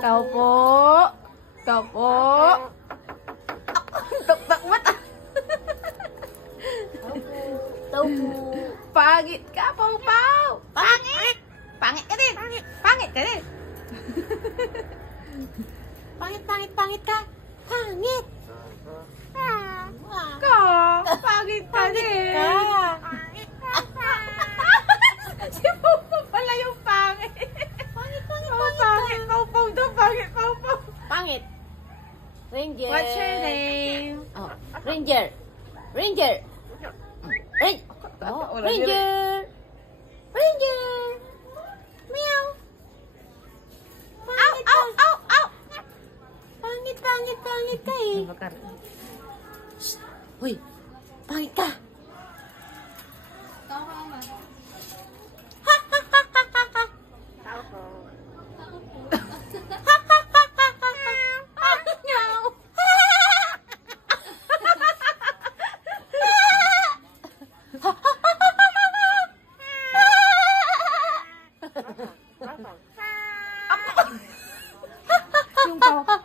Ikaw po. Ikaw po. Tuktak mata. Tao po. Pangit ka, Pau-Pau. Pangit. Pangit ka din. Pangit ka din. Pangit ka. Pangit. Ka. Pangit ka din. Si Pau-Pau pala yung pangit. Pangit. Pau-Pau daw. Pangit, Pau-Pau. Pangit. Ranger. What's your name? Oh, Ranger. Ranger. Oh, Ranger. Ranger. Meow. Ow, ow, ow, ow. Pangit ka eh. Uy, pangit ka.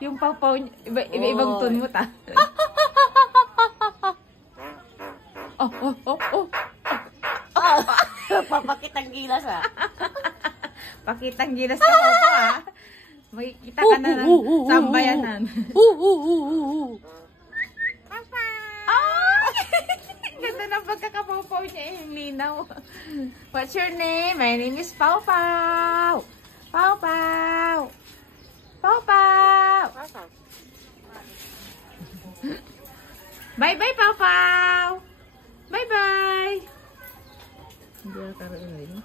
Yung Pau-Pau, iba-ibang tune mo ta. Oh. Papakitang gilas ah. Pakitang gilas ka Pau-Pau ah. Makikita ka na ng sambayanan. Ganda ng pagkaka-Pau-Pau niya eh. Yung linaw. What's your name? My name is Pau-Pau. Pau-Pau. Pau-Pau. Bye-bye, Pau-Pau. Bye-bye. Hindi na karoon rin.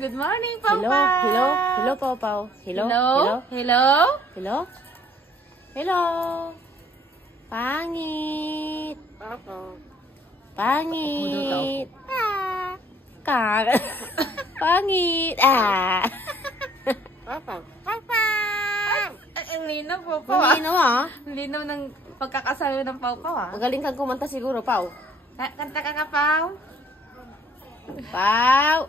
Good morning, Pau-Pau. Hello, Pau-Pau. Hello. Pangit. Pangit. Ang linaw, Pau-Pau ah. Malinaw ah. Ang linaw ng pagkakasabi ng Pau-Pau ah. Magaling kang kumanta siguro, Pau. Kanta ka ka, Pau. Pau.